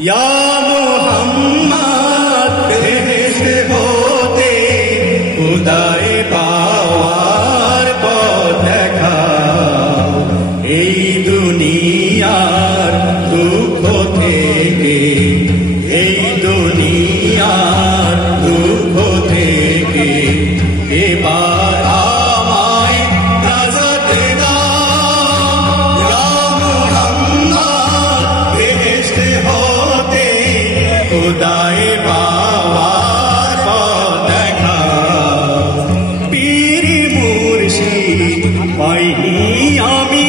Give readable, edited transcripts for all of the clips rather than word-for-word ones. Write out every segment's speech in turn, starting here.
या मोहम्मद बेहेश्त होते खुदाए पावार पथ देखाओ এই দুনিয়ার দুঃখ থেকে এই দুনিয়ার দুঃখ থেকে এবার আমায় নাজাত দাও ইয়া মুহাম্মদ বেহেশত হতে খুদায়ে পাওয়ার পথ দেখাও পীর মুর্শিদ পাইনি আমি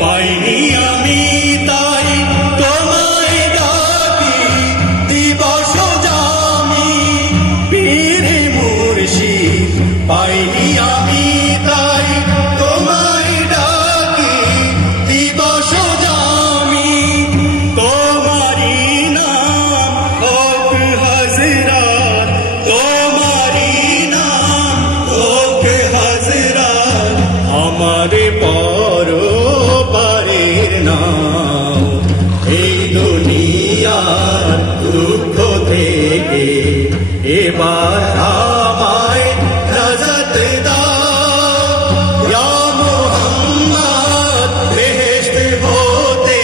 পাইনি আমি তাই তোমায় ডাকি দিবস জামি পীর মুর্শিদ পাইনি আমি তাই তোমায় ডাকি দিবস জামি তোমারি নাম হোক হযরত তোমারি নাম হোক হযরত আমারে এই দুনিয়ার দুঃখ থেকে এবার আমায় নাজাত দাও ইয়া মুহাম্মদ বেহেশত হতে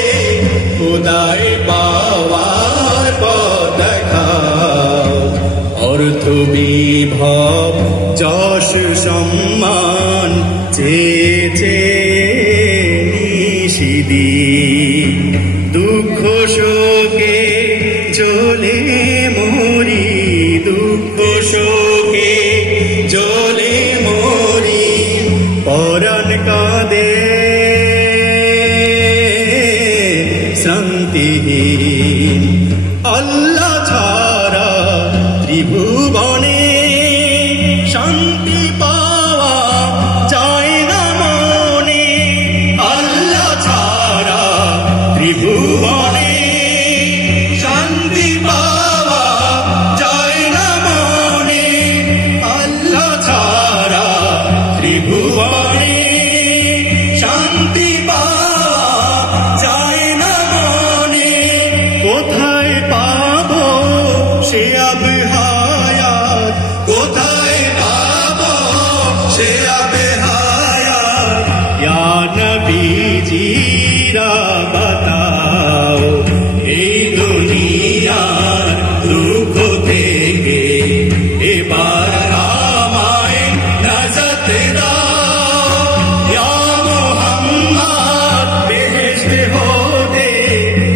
খুদায়ে পাওয়ার পথ দেখাও অর্থ বিভব যশ সম্মান চেয়ে নিশিদিন দুঃখ শোকে জ্বলে মরি দুঃখ শোকে জ্বলে মরি পরাণ কাঁদে শান্তিহীন আল্লাহ ছাড়া ত্রিভুবনে শান্তি পাওয়া যায় না মনে আল্লাহ ছাড়া ত্রিভুবনে শান্তি পাওয়া যায় না মনে আল্লাহ ছাড়া ত্রিভুবনে শান্তি পাওয়া যায় না মনে কোথায় পাবো সে আবে হায়াত কোথায় পাবো সে আবে হায়াত ইয়া নবীজি बताओ এই দুনিয়ার দুঃখ থেকে এবার আমায় নাজাত দাও ইয়া মুহাম্মদ বেহেশত হতে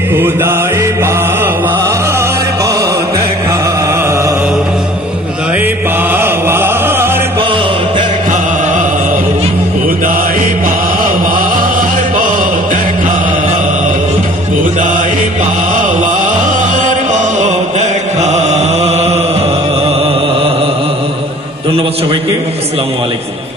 খুদায়ে পাওয়ার পথ দেখাও খুদায়ে পাওয়ার পথ দেখাও খুদায়ে পাওয়ার পথ খুদায়ে পাওয়ার পথ দেখাও ধন্যবাদ সবাইকে আসসালামু আলাইকুম